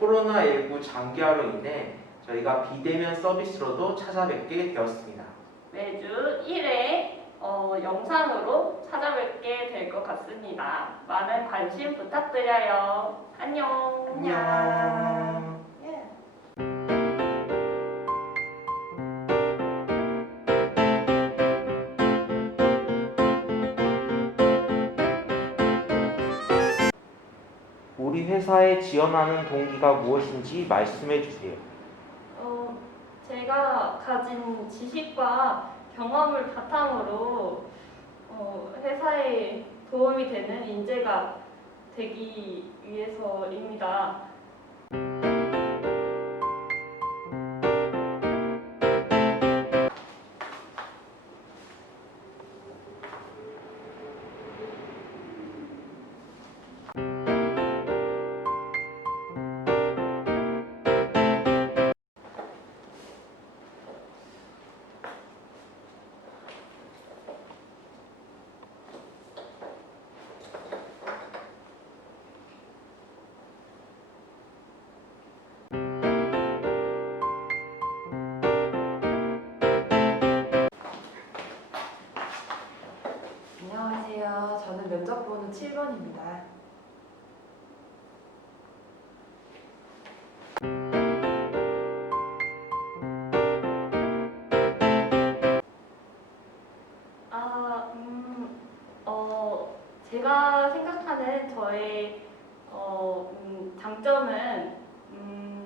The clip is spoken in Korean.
코로나19 장기화로 인해 저희가 비대면 서비스로도 찾아뵙게 되었습니다. 매주 1회 어, 영상으로 찾아뵙게 될 것 같습니다. 많은 관심 부탁드려요. 안녕. 안녕. 우리 회사에 지원하는 동기가 무엇인지 말씀해 주세요. 어, 제가 가진 지식과 경험을 바탕으로 어, 회사에 도움이 되는 인재가 되기 위해서입니다. 정답 번호 7번입니다. 아, 음, 어, 제가 생각하는 저의 어, 음, 장점은 음,